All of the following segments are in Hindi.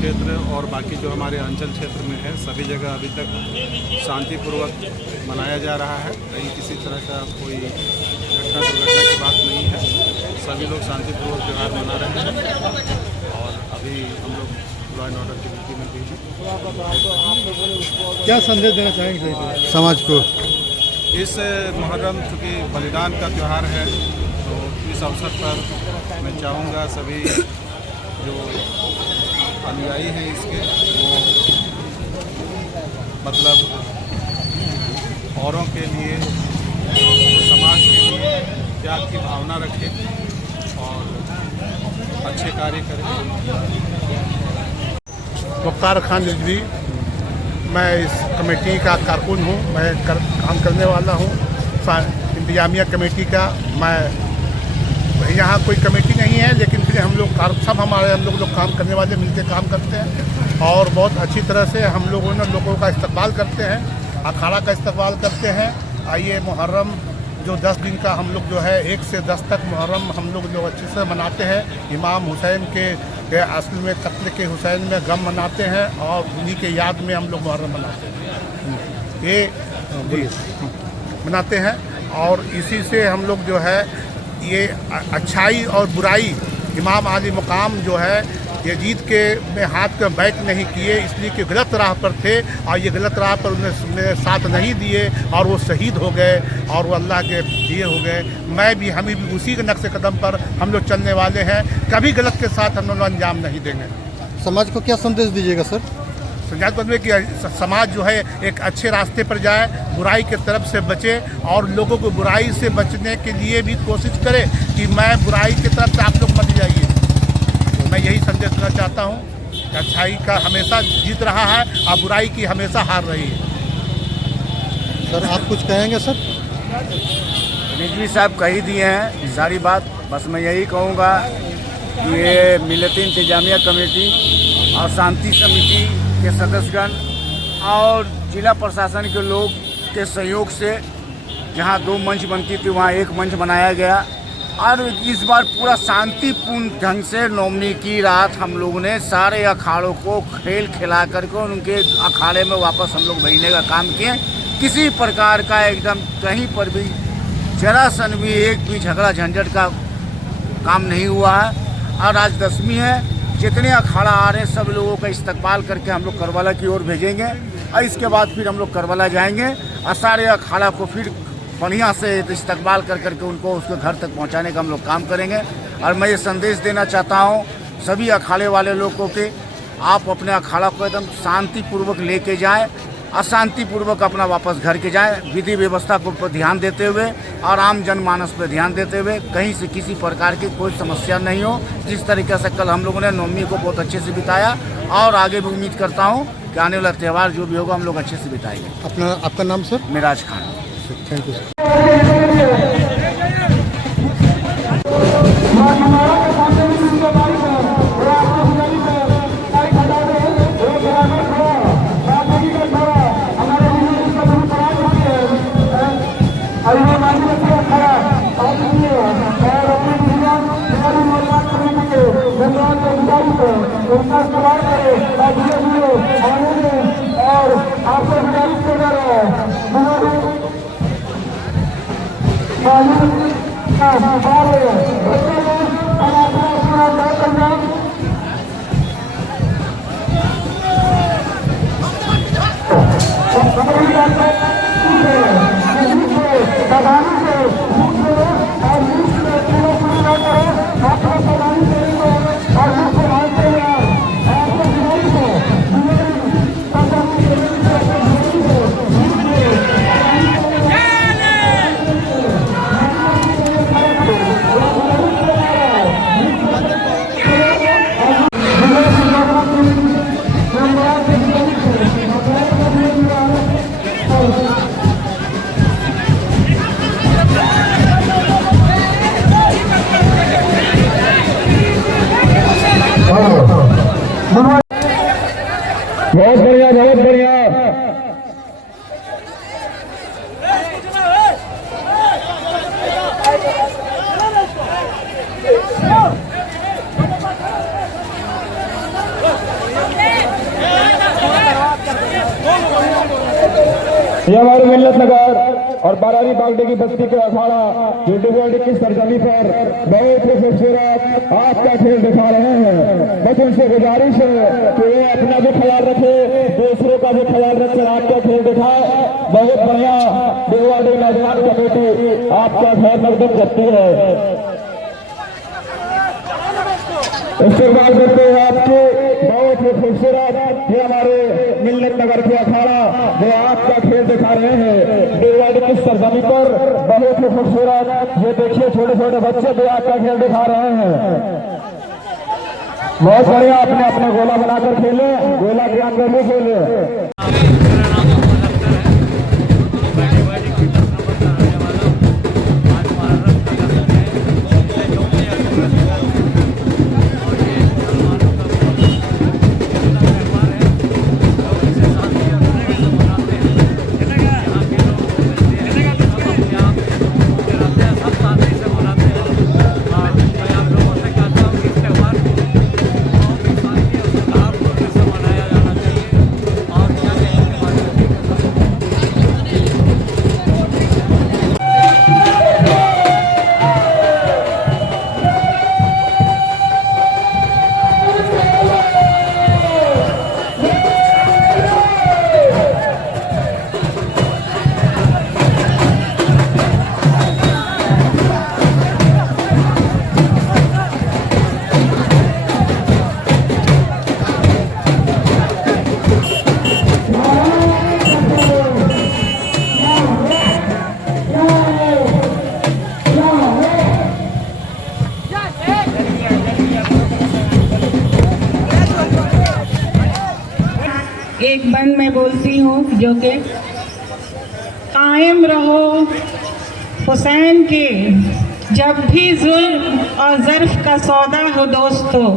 क्षेत्र और बाकी जो हमारे अंचल क्षेत्र में है सभी जगह अभी तक शांतिपूर्वक मनाया जा रहा है। कहीं किसी तरह का कोई घटना दुर्घटना की बात नहीं है। सभी लोग शांतिपूर्वक त्यौहार मना रहे हैं और अभी हम लोग लॉ एंड ऑर्डर की ड्यूटी में भी हैं। क्या संदेश देना चाहेंगे समाज को? इस मुहर्रम चूँकि बलिदान का त्यौहार है तो इस अवसर पर मैं चाहूँगा सभी जो अनुयायी हैं इसके वो मतलब औरों के लिए समाज के लिए त्याग की भावना रखें और अच्छे कार्य करें। मुख्तार खान रिजवी, मैं इस कमेटी का कारकुन हूँ। मैं काम करने वाला हूँ इंतजामिया कमेटी का। मैं यहाँ कोई कमेटी नहीं है लेकिन फिर हम लोग हम लोग काम करने वाले मिलकर काम करते हैं और बहुत अच्छी तरह से हम लोगों ने लोगों का इस्तकबाल करते हैं, अखाड़ा का इस्तकबाल करते हैं। आइए मुहर्रम जो 10 दिन का हम लोग जो है 1 से 10 तक मुहर्रम हम लोग अच्छे से मनाते हैं। इमाम हुसैन के असल में कत्ल के हुसैन में गम मनाते हैं और उन्हीं के याद में हम लोग मुहर्रम मनाते हैं। ये जी मनाते हैं और इसी से हम लोग जो है ये अच्छाई और बुराई इमाम आली मुकाम जो है यजीद के में हाथ का बैठ नहीं किए इसलिए कि गलत राह पर थे और ये गलत राह पर उन्हें साथ नहीं दिए और वो शहीद हो गए और वो अल्लाह के दिए हो गए। हमें भी उसी के नक्शे कदम पर हम लोग चलने वाले हैं। कभी गलत के साथ हम लोग अंजाम नहीं देंगे। समाज को क्या संदेश दीजिएगा सर? संजात बदले कि समाज जो है एक अच्छे रास्ते पर जाए, बुराई के तरफ से बचे और लोगों को बुराई से बचने के लिए भी कोशिश करे कि मैं बुराई की तरफ से आप लोग मत जाइए। मैं यही संदेश देना चाहता हूँ कि अच्छाई का हमेशा जीत रहा है और बुराई की हमेशा हार रही है। सर आप कुछ कहेंगे सर? रिजवी साहब कह ही दिए हैं सारी बात। बस मैं यही कहूँगा कि ये मिलती इंतजामिया कमेटी और शांति समिति के सदस्यगण और जिला प्रशासन के लोग के सहयोग से जहाँ 2 मंच बनती थी वहाँ 1 मंच बनाया गया और इस बार पूरा शांतिपूर्ण ढंग से नवमी की रात हम लोगों ने सारे अखाड़ों को खेल खिला करके उनके अखाड़े में वापस हम लोग भेजने का काम किए। किसी प्रकार का एकदम कहीं पर भी जरा सन भी एक भी झगड़ा झंझट का काम नहीं हुआ है। और आज 10वीं है, जितने अखाड़ा आ रहे हैं सब लोगों का इस्तकबाल करके हम लोग करबला की ओर भेजेंगे और इसके बाद फिर हम लोग करबला जाएंगे और सारे अखाड़ा को फिर बढ़िया से इस्तकबाल कर करके उनको उसके घर तक पहुंचाने का हम लोग काम करेंगे। और मैं ये संदेश देना चाहता हूं सभी अखाड़े वाले लोगों के, आप अपने अखाड़ा को एकदम शांतिपूर्वक लेके जाएं और शांतिपूर्वक अपना वापस घर के जाएं, विधि व्यवस्था को पर ध्यान देते हुए और आम जनमानस पर ध्यान देते हुए कहीं से किसी प्रकार की कोई समस्या नहीं हो। जिस तरीके से कल हम लोगों ने नवमी को बहुत अच्छे से बिताया और आगे भी उम्मीद करता हूँ कि आने वाला त्यौहार जो भी होगा हम लोग अच्छे से बिताएंगे। आपका नाम sir? Miraj Khan. Thank you sir. बहुत बढ़िया, बहुत बढ़िया। ये हमारे मिल्लत नगर और बारानी बागडे की बस्ती के अखाड़ा जो डिवाइड की सरजमी पर बहुत ही खूबसूरत आपका खेल दिखा रहे हैं। बस उनसे गुजारिश है कि वो अपना भी ख्याल रखे, दूसरों का भी ख्याल रखे, आपका खेल दिखाए। बहुत बढ़िया डिवाइड नौजवान कमेटी आपका खैर मकदम करती है। इस्तेमाल करते हैं आपके बहुत ही खूबसूरत ये हमारे मिल्लत नगर के अखाड़ा वो आपका खेल दिखा रहे हैं डिवाइड की सरजमी पर। बहुत ही खूबसूरत ये देखिए छोटे छोटे बच्चे भी आपका खेल दिखा रहे हैं। बहुत बढ़िया, अपने अपने गोला बनाकर खेले, गोला के अंदर भी खेले। एक बंद मैं बोलती हूँ जो कि कायम रहो हुसैन के, जब भी जुल्म और ज़र्फ का सौदा हो दोस्तों,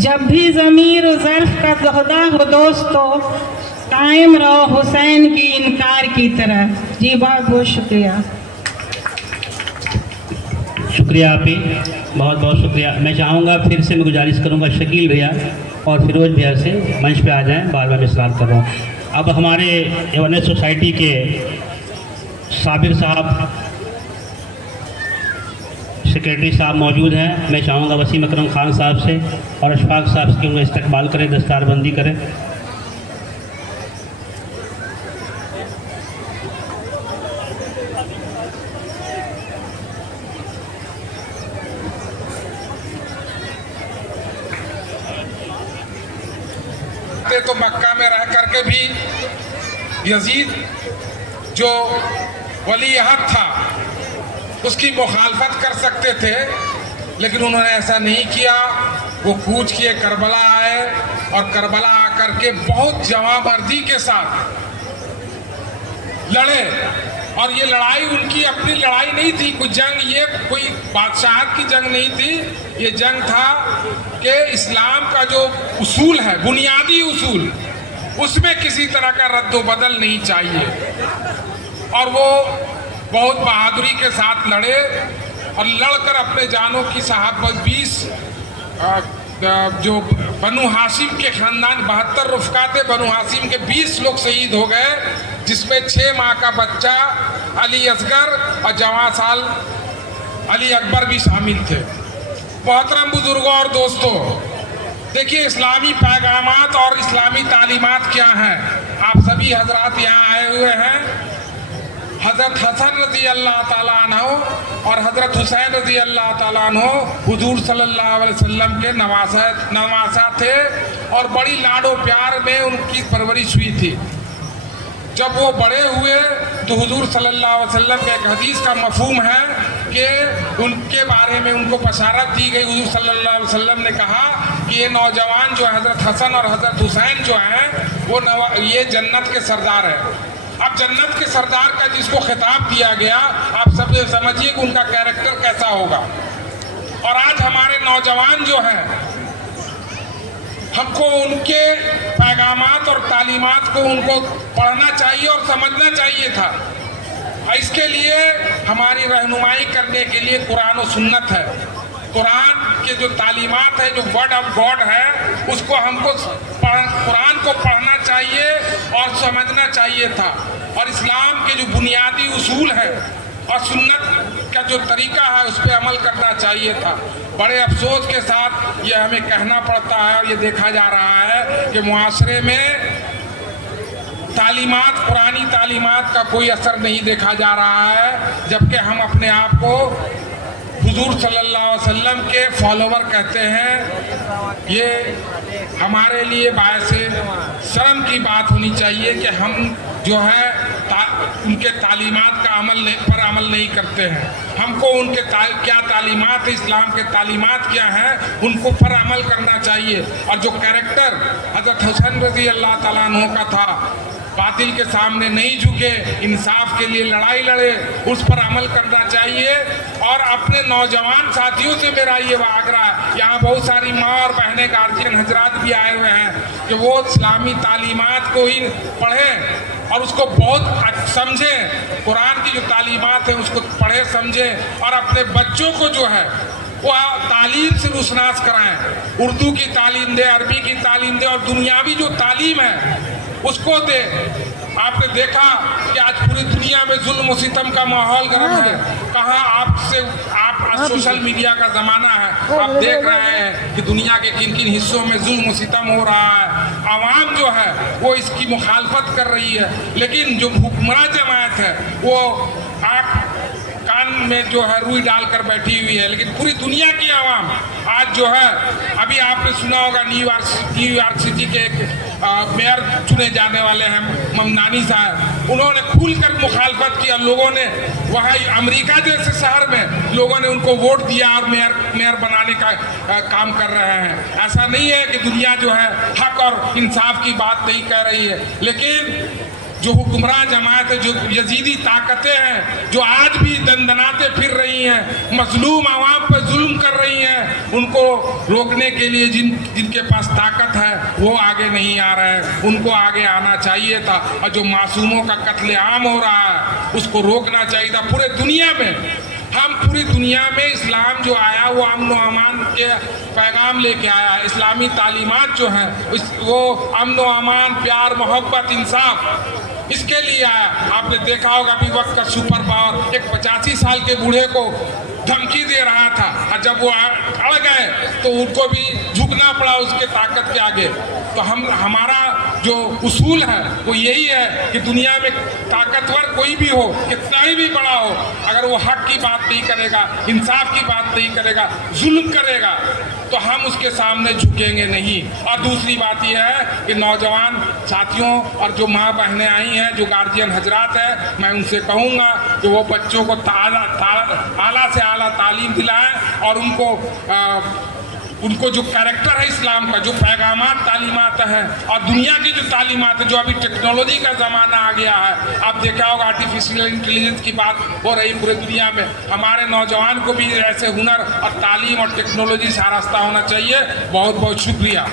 जब भी ज़मीर और ज़र्फ का सौदा हो दोस्तों, कायम रहो हुसैन की इनकार की तरह। जी बहुत बहुत शुक्रिया। शुक्रिया आप ही, बहुत बहुत शुक्रिया। मैं चाहूँगा फिर से मैं गुजारिश करूँगा शकील भैया और फिरोज भैया से मंच पे आ जाएं। बार बार मैं सलाम कर रहा हूँ। अब हमारे अवेयरनेस सोसाइटी के साबिर साहब सेक्रेटरी साहब मौजूद हैं। मैं चाहूँगा वसीम अकरम खान साहब से और अशफाक साहब से उनका इस्तकबाल करें, दस्तारबंदी करें। तो मक्का में रह करके भी यजीद जो वली अहद था उसकी मुखालफत कर सकते थे, लेकिन उन्होंने ऐसा नहीं किया। वो कूच किए करबला आए और करबला आकर के बहुत जवांमर्दी के साथ लड़े। और ये लड़ाई उनकी अपनी लड़ाई नहीं थी, कोई जंग, ये कोई बादशाहत की जंग नहीं थी। ये जंग था कि इस्लाम का जो उसूल है, बुनियादी उसूल, उसमें किसी तरह का रद्द-ओ-बदल नहीं चाहिए। और वो बहुत बहादुरी के साथ लड़े और लड़कर अपने जानों की साहब 20 जो बनु हाशिम के खानदान 72 रुफ़का थे, बनु हाशिम के 20 लोग शहीद हो गए, जिसमें 6 माह का बच्चा अली असगर और जवां साल अली अकबर भी शामिल थे। मोहतरम बुजुर्गों और दोस्तों, देखिए इस्लामी पैगामात और इस्लामी तालीमात क्या हैं। आप सभी हजरात यहाँ आए हुए हैं। हज़रत हसन रज़ी अल्लाह ताला अन्हु और हज़रत हुसैन रज़ी अल्लाह ताला अन्हु हुजूर सल्लल्लाहु अलैहि वसल्लम के नवासा थे और बड़ी लाडो प्यार में उनकी परवरिश हुई थी। जब वो बड़े हुए तो हुजूर सल्लल्लाहु अलैहि वसल्लम के एक हदीस का मफहूम है कि उनके बारे में उनको बशारत दी गई। हुजूर सल्लल्लाहु अलैहि वसल्लम ने कहा कि ये नौजवान जो हज़रत हसन और हज़रत हुसैन जो हैं वो ये जन्नत के सरदार हैं। अब जन्नत के सरदार का जिसको खिताब दिया गया, आप सब समझिए कि उनका कैरेक्टर कैसा होगा। और आज हमारे नौजवान जो हैं, हमको उनके पैगामात और तालीमात को उनको पढ़ना चाहिए और समझना चाहिए था। इसके लिए हमारी रहनुमाई करने के लिए कुरान और सुन्नत है। कुरान के जो तालीमात है, जो वर्ड ऑफ गॉड है, उसको हमको कुरान को पढ़ना चाहिए और समझना चाहिए था, और इस्लाम के जो बुनियादी उसूल है और सुन्नत का जो तरीका है उस पर अमल करना चाहिए था। बड़े अफसोस के साथ ये हमें कहना पड़ता है और ये देखा जा रहा है कि मुआशरे में तालीमात, पुरानी तालीमात का कोई असर नहीं देखा जा रहा है, जबकि हम अपने आप को हुजूर सल्लल्लाहु अलैहि वसल्लम के फॉलोवर कहते हैं। ये हमारे लिए बायस शर्म की बात होनी चाहिए कि हम जो है उनके तालीमात का अमल नहीं करते हैं। हमको उनके क्या तालीमात है, इस्लाम के तालीमात क्या हैं, उनको पर अमल करना चाहिए। और जो कैरेक्टर हज़रत हुसैन रज़ी अल्लाह ताला अन्हु का था, बातिल के सामने नहीं झुके, इंसाफ के लिए लड़ाई लड़े, उस पर अमल करना चाहिए। और अपने नौजवान साथियों से मेरा ये आग्रह है, यहाँ बहुत सारी माँ और बहनें गार्जियन हजरात भी आए हुए हैं, कि वो इस्लामी तालीमात को ही पढ़ें और उसको बहुत समझें। कुरान की जो तालीमात है उसको पढ़े समझें और अपने बच्चों को जो है वो तालीम से रुशनास कराएं। उर्दू की तालीम दे, अरबी की तालीम दे, और दुनियावी जो तालीम है उसको दे। आपने देखा कि आज पूरी दुनिया में जुल्म सितम का माहौल गर्म है। कहाँ आप सोशल मीडिया का ज़माना है, आप देख रहे हैं कि दुनिया के किन किन हिस्सों में जुल्म सितम हो रहा है। आवाम जो है वो इसकी मुखालफत कर रही है, लेकिन जो हुक्मरान जमात है वो आप कान में जो है रुई डालकर बैठी हुई है। लेकिन पूरी दुनिया की आवाम आज जो है, अभी आपने सुना होगा न्यूयॉर्क सिटी के एक मेयर चुने जाने वाले हैं ममनानी साहब, उन्होंने खुलकर मुखालफत किया। लोगों ने वहाँ अमेरिका जैसे शहर में लोगों ने उनको वोट दिया और मेयर बनाने का काम कर रहे हैं। ऐसा नहीं है कि दुनिया जो है हक और इंसाफ की बात नहीं कह रही है, लेकिन जो हुक्मरान जमात है, जो यजीदी ताकतें हैं, जो आज भी दंदनाते फिर रही हैं, मजलूम आवाम पर जुल्म कर रही हैं, उनको रोकने के लिए जिनके पास ताकत है वो आगे नहीं आ रहे हैं। उनको आगे आना चाहिए था, और जो मासूमों का कत्लेआम हो रहा है उसको रोकना चाहिए था। पूरे दुनिया में पूरी दुनिया में इस्लाम जो आया वो अमन व अमान के पैगाम लेके आया है। इस्लामी तालीमात जो हैं वो अमन व अमान, प्यार, मोहब्बत, इंसाफ, इसके लिए आया। आपने देखा होगा अभी वक्त का सुपर पावर एक 85 साल के बूढ़े को धमकी दे रहा था, और जब वो अड़ गए तो उनको भी झुकना पड़ा उसके ताकत के आगे। तो हमारा जो उसूल है वो यही है कि दुनिया में ताकतवर कोई भी हो, कितना ही बड़ा हो, अगर वो हक की बात नहीं करेगा, इंसाफ की बात नहीं करेगा, जुल्म करेगा, तो हम उसके सामने झुकेंगे नहीं। और दूसरी बात यह है कि नौजवान साथियों और जो माँ बहनें आई हैं, जो गार्जियन हजरात हैं, मैं उनसे कहूँगा कि वो बच्चों को आला से आला तालीम दिलाएं और उनको जो कैरेक्टर है इस्लाम का, जो पैगामात तालीमात हैं और दुनिया की जो तालीमात है, जो अभी टेक्नोलॉजी का ज़माना आ गया है, आप देखा होगा आर्टिफिशियल इंटेलिजेंस की बात हो रही पूरे दुनिया में। हमारे नौजवान को भी ऐसे हुनर और तालीम और टेक्नोलॉजी से रास्ता होना चाहिए। बहुत बहुत शुक्रिया।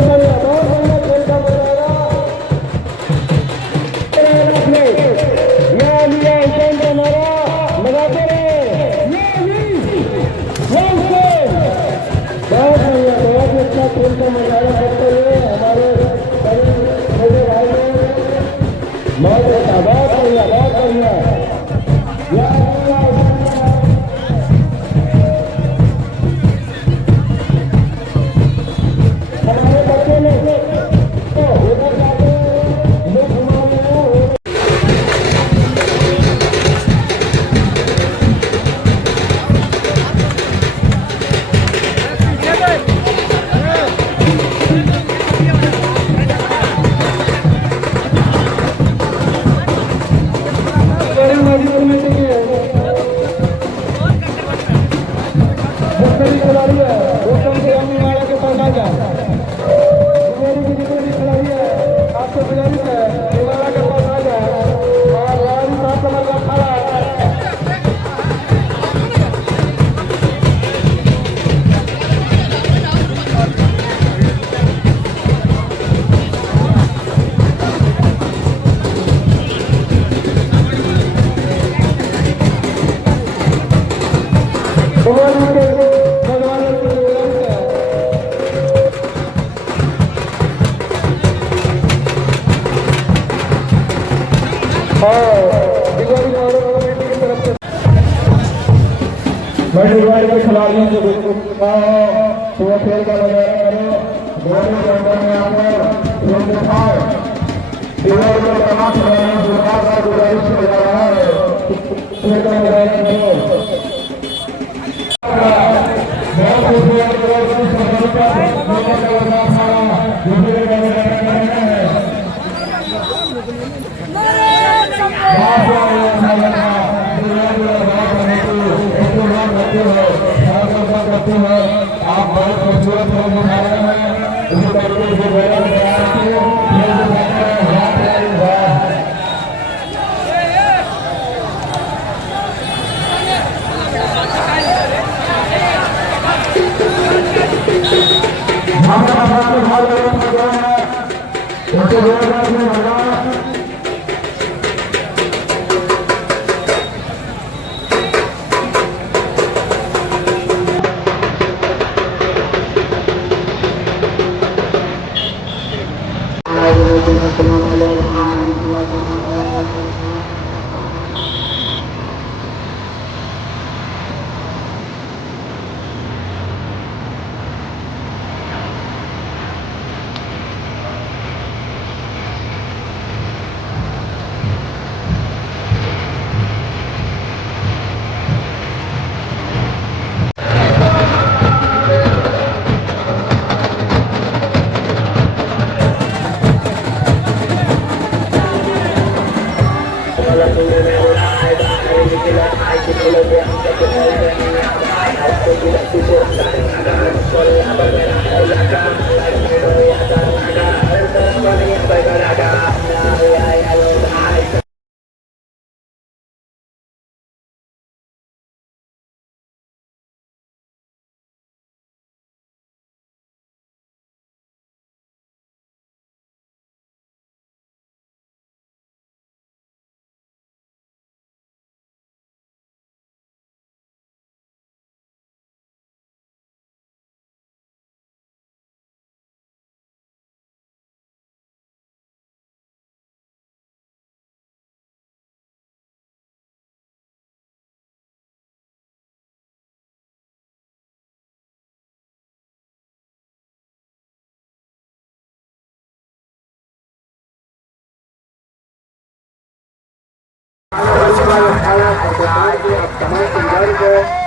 धन्यवाद। भगवान के भगवान के प्रोग्राम का और दिवाली मॉडल कमेटी की तरफ से मैं दिवाली के खिलाड़ियों से सुबह खेल का नजारा करो दोनों के अंदर में आकर खेल दिखाओ दिवाली का तमाम खिलाड़ियों से बार गुजारिश किया जा रहा है खेल का नजारा करो बहुत खूबसूरत आप बहुत खूबसूरत लोग दिखा रहे हैं इसी तरीके से